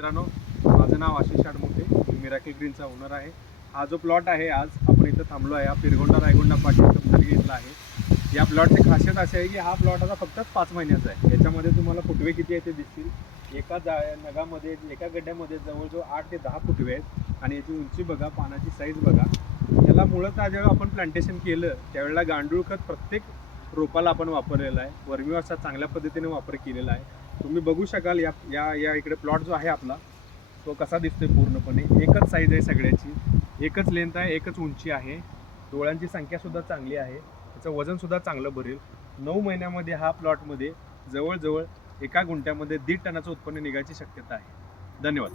मित्रांनो, माझं नाव आशिष आडमुठे, मी miracle ग्रीनचा owner आहे. हा जो प्लॉट आहे आज आपण इथं थांबलो आहे, हा पिरगोंडा रायगोंडा पाटी इथं खाली घेतला आहे. या प्लॉटची खासियत अशी आहे की हा प्लॉट आता फक्त 5 महिन्याचा आहे. याच्यामध्ये तुम्हाला फुटवे किती आहे ते दिसतील. एका नगामध्ये एका गड्ड्यामध्ये जवळजवळ 8 ते 10 फुटवे आहेत आणि याची उंची बघा, पानाची साईज बघा. याला मुळतः जेव्हा आपण प्लांटेशन केलं त्यावेळेला गांडूळ खत प्रत्येक रोपाला आपण वापरलेला आहे. वर्मीवॉशचा चांगल्या पद्धतीने वापर केलेला आहे. तुम्ही बघू शकाल या या या इकडे प्लॉट जो आहे आपला तो कसा दिसतोय. पूर्णपणे एकच साईज आहे सगळ्याची, एकच लेंथ आहे, एकच उंची आहे. डोळ्यांची संख्या सुद्धा चांगली आहे, त्याचं वजन सुद्धा चांगलं भरेल. 9 महिन्यामध्ये हा प्लॉटमध्ये जवळजवळ एका गुंठ्यामध्ये 1.5 टनाचं उत्पन्न निघायची शक्यता आहे. धन्यवाद.